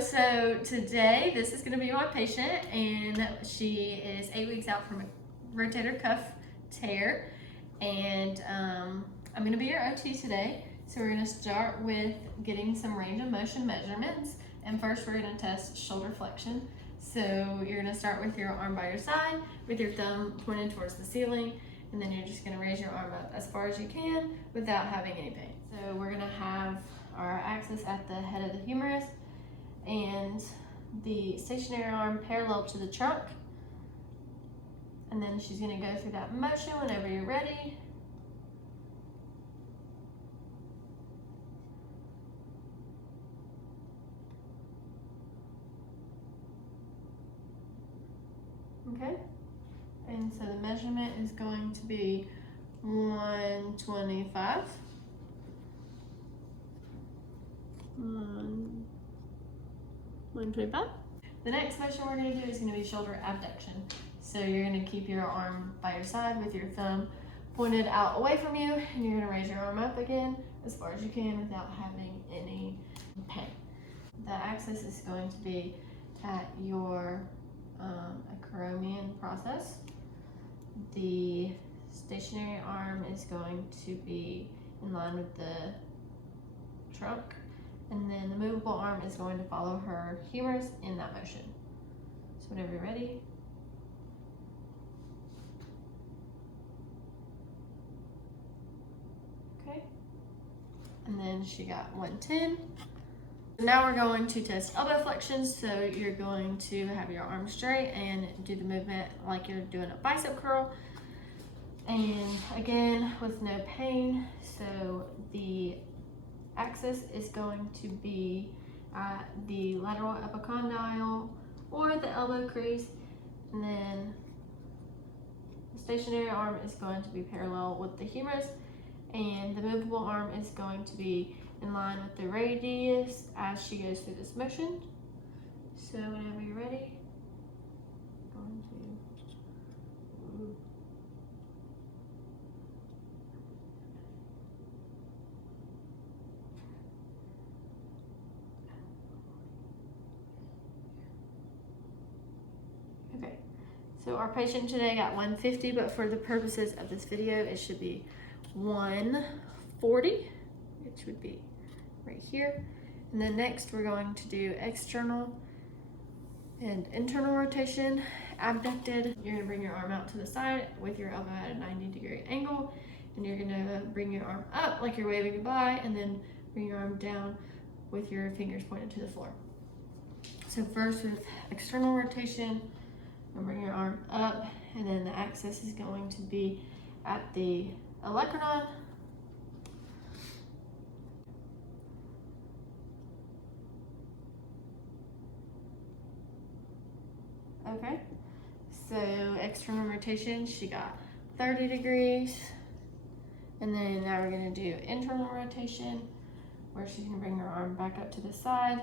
So today, this is going to be my patient, and she is 8 weeks out from a rotator cuff tear, and I'm going to be your OT today. So we're going to start with getting some range of motion measurements, and first we're going to test shoulder flexion. So you're going to start with your arm by your side, with your thumb pointed towards the ceiling, and then you're just going to raise your arm up as far as you can without having any pain. So we're going to have our axis at the head of the humerus, and the stationary arm parallel to the trunk, and then she's going to go through that motion whenever you're ready. Okay, and so the measurement is going to be 125. 125. The next motion we're going to do is going to be shoulder abduction. So you're going to keep your arm by your side with your thumb pointed out away from you, and you're going to raise your arm up again as far as you can without having any pain. The axis is going to be at your acromion process. The stationary arm is going to be in line with the trunk, and then the movable arm is going to follow her humerus in that motion. So whenever you're ready. Okay, and then she got 110. Now we're going to test elbow flexion. So you're going to have your arm straight and do the movement like you're doing a bicep curl, and again with no pain. So the axis is going to be at the lateral epicondyle or the elbow crease, and then the stationary arm is going to be parallel with the humerus, and the movable arm is going to be in line with the radius as she goes through this motion. So whenever you're ready, going to Okay, so our patient today got 150, but for the purposes of this video, it should be 140, which would be right here. And then next we're going to do external and internal rotation. Abducted, you're gonna bring your arm out to the side with your elbow at a 90-degree angle, and you're gonna bring your arm up like you're waving goodbye, and then bring your arm down with your fingers pointed to the floor. So first with external rotation, bring your arm up, and then the axis is going to be at the olecranon. Okay, so external rotation, she got 30 degrees. And then now we're gonna do internal rotation, where she's gonna bring her arm back up to the side.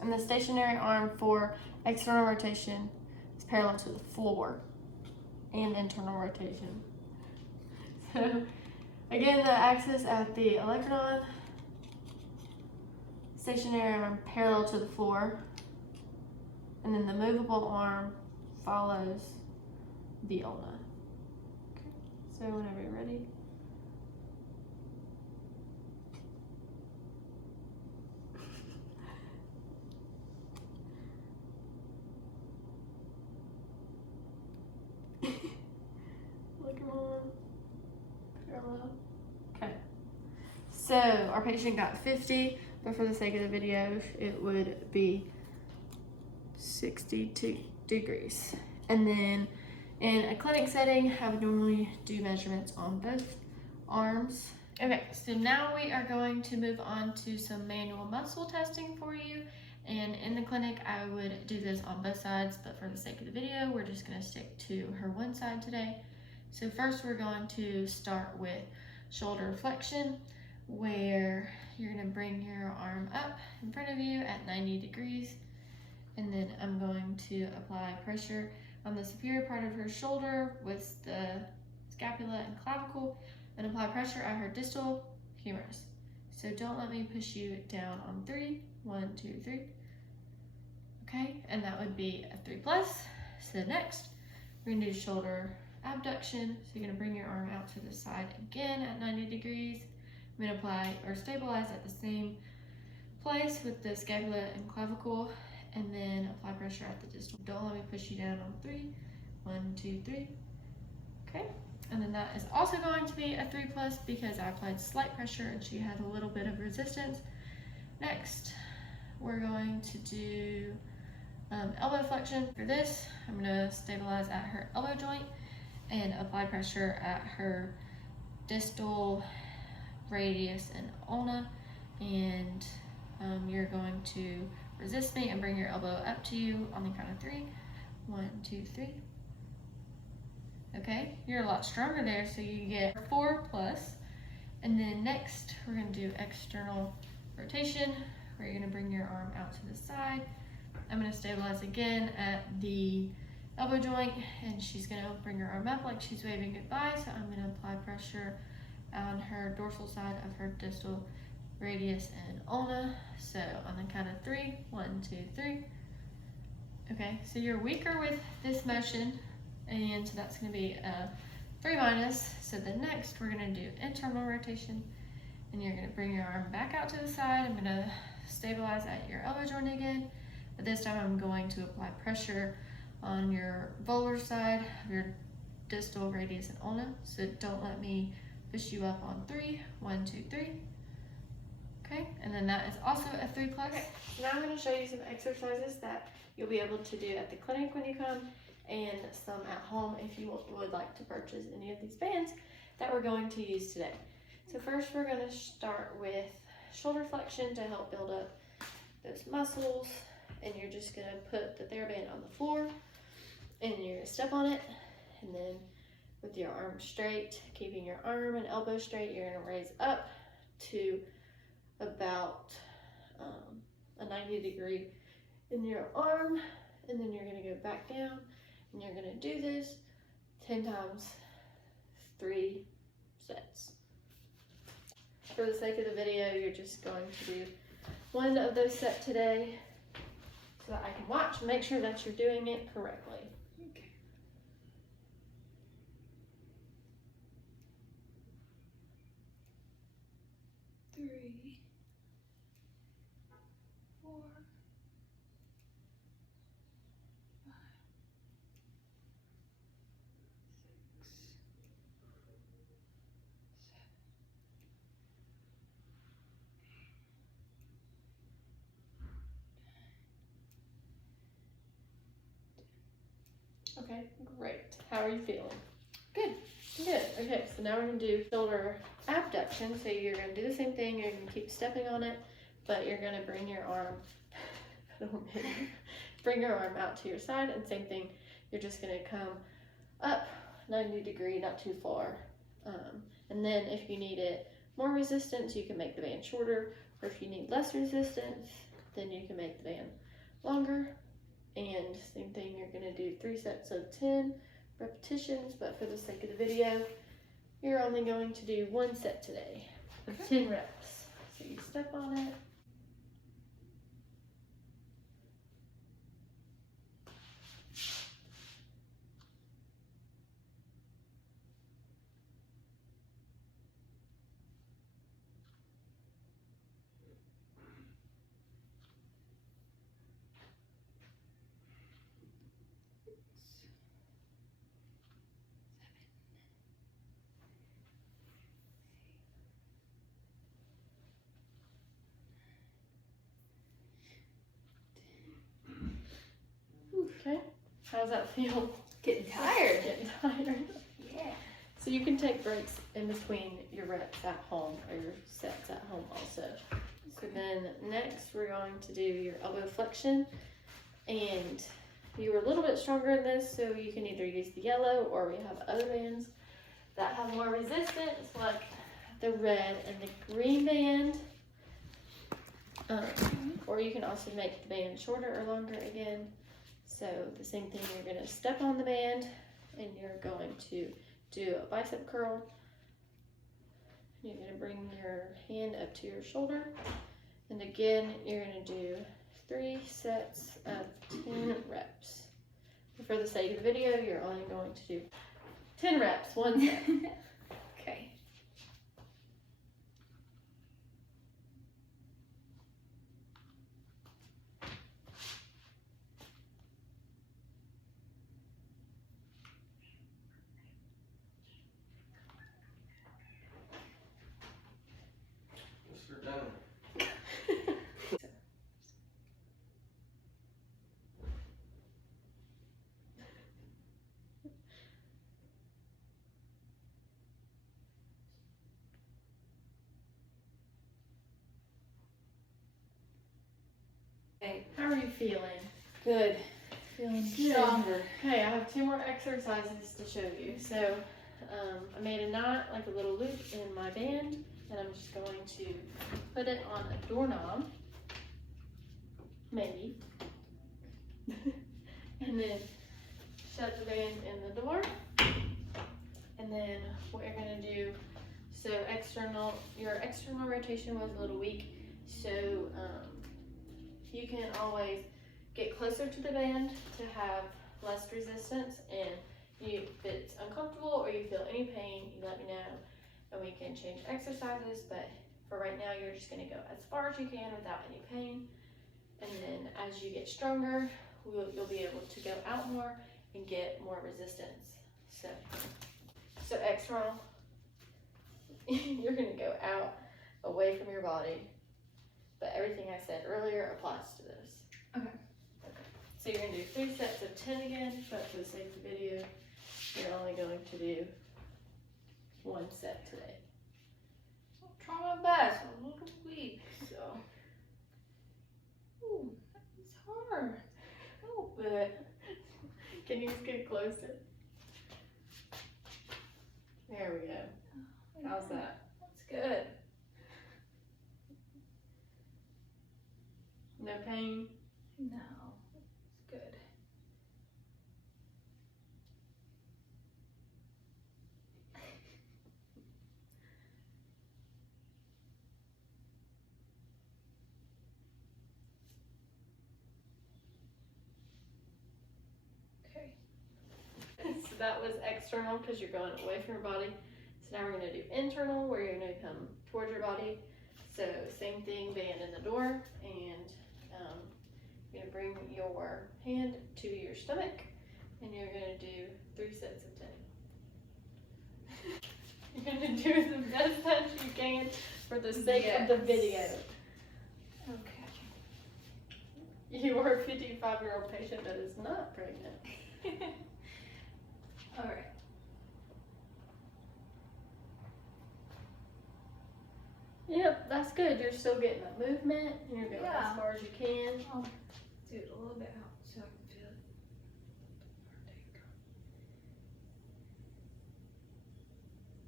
And the stationary arm for external rotation is parallel to the floor, and internal rotation. So again, the axis at the olecranon, stationary arm parallel to the floor, and then the movable arm follows the ulna. Okay, so whenever you're ready. Parallel. Okay, so our patient got 50, but for the sake of the video, it would be 62 degrees. And then in a clinic setting, I would normally do measurements on both arms. Okay, so now we are going to move on to some manual muscle testing for you. And in the clinic, I would do this on both sides, but for the sake of the video, we're just gonna stick to her one side today. So first we're going to start with shoulder flexion, where you're gonna bring your arm up in front of you at 90 degrees. And then I'm going to apply pressure on the superior part of her shoulder with the scapula and clavicle, and apply pressure at her distal humerus. So don't let me push you down on 3. 1, 2, 3. Okay, and that would be a 3 plus. So next, we're gonna do shoulder abduction. So you're gonna bring your arm out to the side again at 90 degrees. I'm gonna apply or stabilize at the same place with the scapula and clavicle, and then apply pressure at the distal. Don't let me push you down on 3. 1, 2, 3. Okay, and then that is also going to be a 3 plus because I applied slight pressure and she had a little bit of resistance. Next, we're going to do elbow flexion. For this, I'm gonna stabilize at her elbow joint and apply pressure at her distal radius and ulna, and you're going to resist me and bring your elbow up to you on the count of 3. 1, 2, 3. Okay, you're a lot stronger there, so you get 4 plus. And then next, we're gonna do external rotation, where you're gonna bring your arm out to the side. I'm gonna stabilize again at the elbow joint, and she's gonna bring her arm up like she's waving goodbye. So I'm gonna apply pressure on her dorsal side of her distal radius and ulna. So on the count of 3, 1, 2, 3. Okay, so you're weaker with this motion, and so that's gonna be a 3 minus. So the next, we're gonna do internal rotation, and you're gonna bring your arm back out to the side. I'm gonna stabilize at your elbow joint again, but this time I'm going to apply pressure on your volar side of your distal radius and ulna. So don't let me push you up on 3. 1, 2, 3. Okay, and then that is also a 3 plus. Okay, so now I'm going to show you some exercises that you'll be able to do at the clinic when you come, and some at home if you would like to purchase any of these bands that we're going to use today. So first, we're going to start with shoulder flexion to help build up those muscles, and you're just going to put the TheraBand on the floor, and you're going to step on it, and then with your arm straight, keeping your arm and elbow straight, you're going to raise up to about a 90 degree in your arm, and then you're going to go back down, and you're going to do this 10 times, 3 sets. For the sake of the video, you're just going to do one of those sets today so that I can watch and make sure that you're doing it correctly. Okay. 3, 4, 5, 6, 7, 8. Okay, great. How are you feeling? Good, good. Okay, so now we're gonna do shoulder abduction. So you're gonna do the same thing. You're gonna keep stepping on it, but you're gonna bring your arm, bring your arm out to your side, and same thing. You're just gonna come up 90 degree, not too far. And then if you need it more resistance, you can make the band shorter, or if you need less resistance, then you can make the band longer. And same thing, you're gonna do 3 sets of 10 repetitions, but for the sake of the video, you're only going to do 1 set today of 10 reps. So you step on it. Okay, how does that feel? Getting tired. Getting tired. Yeah. So you can take breaks in between your reps at home or your sets at home also. So then next we're going to do your elbow flexion, and you were a little bit stronger in this, so you can either use the yellow, or we have other bands that have more resistance, like the red and the green band. Or you can also make the band shorter or longer again. So the same thing, you're going to step on the band, and you're going to do a bicep curl, You're gonna bring your hand up to your shoulder. And again, you're gonna do 3 sets of 10 reps. For the sake of the video, you're only going to do 10 reps, 1 set. Okay. Mr. Dunn. Okay. How are you feeling? Good. Feeling Stronger. Okay, I have 2 more exercises to show you. So, I made a knot, like a little loop in my band, and I'm just going to put it on a doorknob, maybe, and then shut the band in the door. And then what you're gonna do, so your external rotation was a little weak, so you can always get closer to the band to have less resistance, and if it's uncomfortable or you feel any pain, you let me know and we can change exercises. But for right now, you're just gonna go as far as you can without any pain, and then as you get stronger, you'll be able to go out more and get more resistance. So external, you're gonna go out away from your body, but everything I said earlier applies to this. Okay. So you're gonna do 3 sets of 10 again, but for the sake of the video, you're only going to do 1 set today. I'll try my best. I'm a little weak, so. Ooh, it's hard. A little bit. Can you just get closer? There we go. How's that? That's good. No pain? No, it's good. Okay. So that was external because you're going away from your body. So now we're going to do internal, where you're going to come towards your body. So same thing, band in the door, and you're going to bring your hand to your stomach, and you're going to do 3 sets of 10. You're going to do the best that you can for the sake of the video. Okay. You are a 55-year-old patient that is not pregnant. All right. Yep, that's good. You're still getting that movement, and you're going Yeah. as far as you can. I'll do it a little bit out so I can feel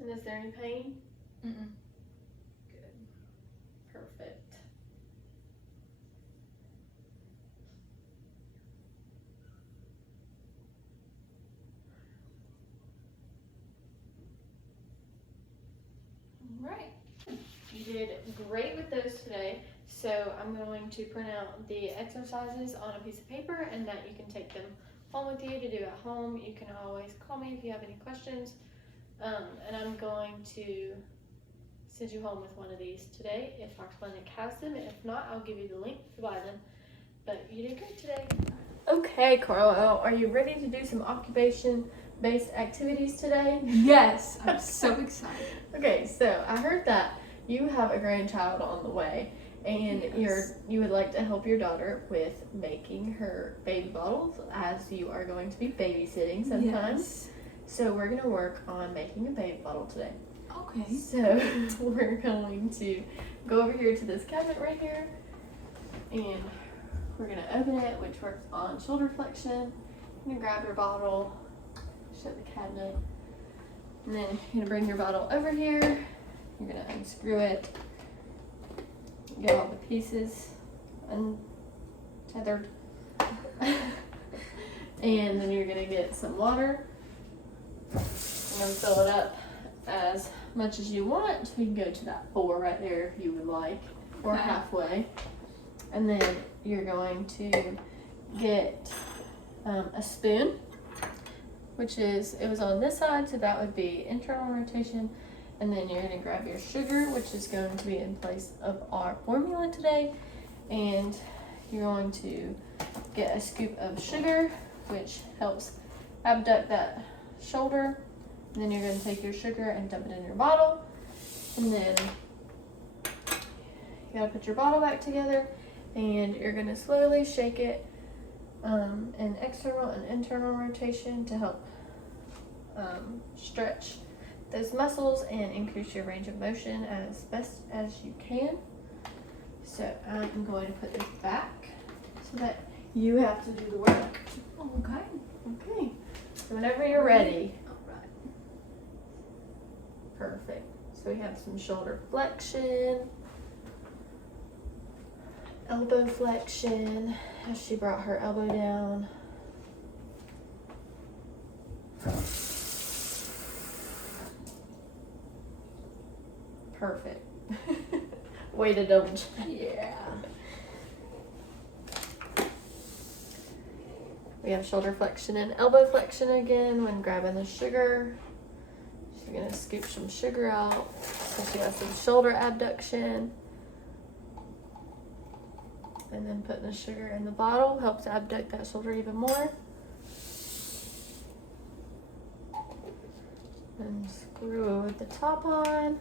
it. And is there any pain? Mm-mm. Perfect. All right. You did great with those today. So I'm going to print out the exercises on a piece of paper, and that you can take them home with you to do at home. You can always call me if you have any questions. And I'm going to send you home with one of these today if our clinic has them. If not, I'll give you the link to buy them. But you did great today. Okay, Carlo, are you ready to do some occupation-based activities today? Yes, I'm so excited. Okay, so I heard that you have a grandchild on the way, and Yes. you would like to help your daughter with making her baby bottles, as you are going to be babysitting sometimes. Yes. So we're gonna work on making a baby bottle today. Okay. So we're going to go over here to this cabinet right here, and we're gonna open it, which works on shoulder flexion. You're gonna grab your bottle, shut the cabinet, and then you're gonna bring your bottle over here. You're gonna unscrew it, get all the pieces untethered, and then you're gonna get some water. I'm gonna fill it up as much as you want. You can go to that 4 right there if you would like, or Okay. halfway. And then you're going to get a spoon, which is, it was on this side, so that would be internal rotation. And then you're gonna grab your sugar, which is going to be in place of our formula today. And you're going to get a scoop of sugar, which helps abduct that shoulder. And then you're gonna take your sugar and dump it in your bottle. And then you gotta put your bottle back together, and you're gonna slowly shake it in external and internal rotation to help stretch those muscles and increase your range of motion as best as you can. So I'm going to put this back so that you have to do the work. Okay. Okay, so whenever you're ready. Alright. Perfect. So we have some shoulder flexion, elbow flexion, as she brought her elbow down. Perfect. Way to double check. Yeah. We have shoulder flexion and elbow flexion again when grabbing the sugar. She's gonna scoop some sugar out so she has some shoulder abduction. And then putting the sugar in the bottle helps abduct that shoulder even more. And screw the top on.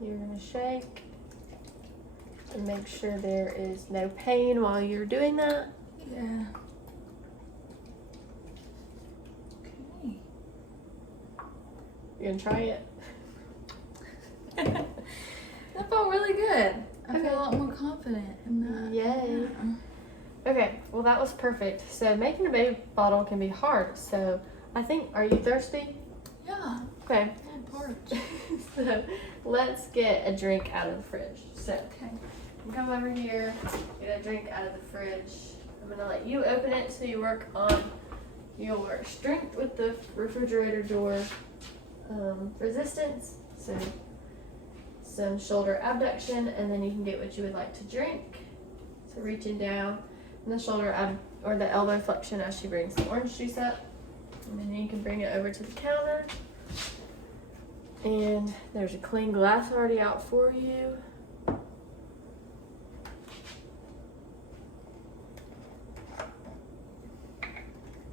You're gonna shake and make sure there is no pain while you're doing that. Yeah. Okay. You're gonna try it. That felt really good. I Okay. feel a lot more confident in that. Yay. Okay, well that was perfect. So making a baby bottle can be hard. So I think, are you thirsty? Yeah. Okay. I'm parched. So let's get a drink out of the fridge. So Okay. come over here, get a drink out of the fridge. I'm gonna let you open it so you work on your strength with the refrigerator door resistance. So some shoulder abduction, and then you can get what you would like to drink. So reaching down, and the shoulder or the elbow flexion as she brings the orange juice up, and then you can bring it over to the counter. And there's a clean glass already out for you.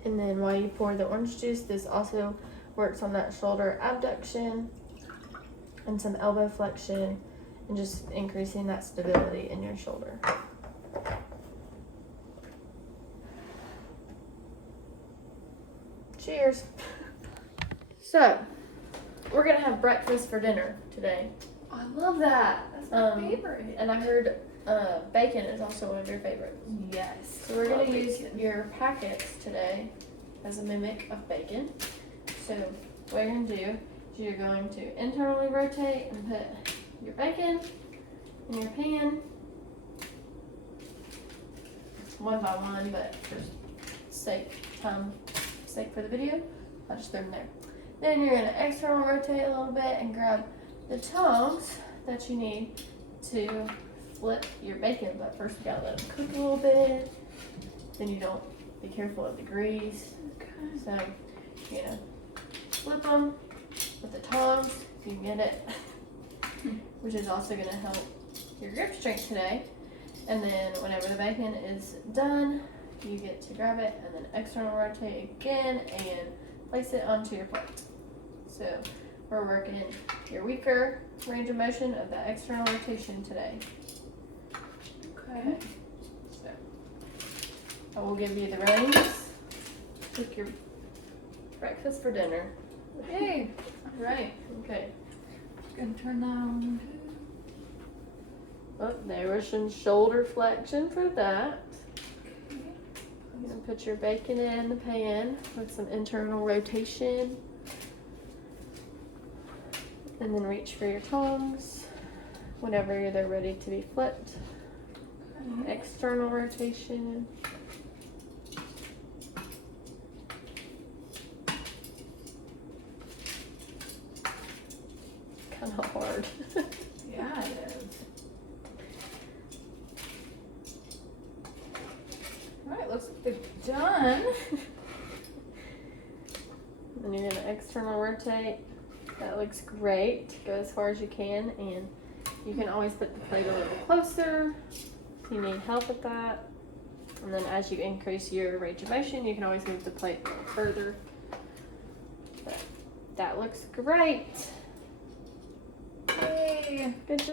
And then while you pour the orange juice, this also works on that shoulder abduction and some elbow flexion and just increasing that stability in your shoulder. Cheers. So, we're gonna have breakfast for dinner today. I love that. That's my favorite. And I heard bacon is also one of your favorites. Yes. So we're gonna Love use bacon. your packets today as a mimic of bacon. So what you're gonna do is you're going to internally rotate and put your bacon in your pan, one by one, but for sake for the video, I'll just throw them there. Then you're gonna external rotate a little bit and grab the tongs that you need to flip your bacon, but first you gotta let it cook a little bit. Then you don't, be careful of the grease. Okay. So, you know, flip them with the tongs if you can get it, which is also gonna help your grip strength today. And then whenever the bacon is done, you get to grab it and then external rotate again and place it onto your plate. So we're working your weaker range of motion of that external rotation today. Okay. So I will give you the reins. Cook your breakfast for dinner. Yay. All right. Okay. Gonna turn that on. Oh, there was some shoulder flexion for that. Okay. You're gonna put your bacon in the pan with some internal rotation. And then reach for your tongs whenever they're ready to be flipped. Okay. External rotation. done. Then you're gonna external rotate. That looks great. Go as far as you can, and you can always put the plate a little closer if you need help with that. And then as you increase your range of motion, you can always move the plate a little further. But that looks great. Yay. Good job.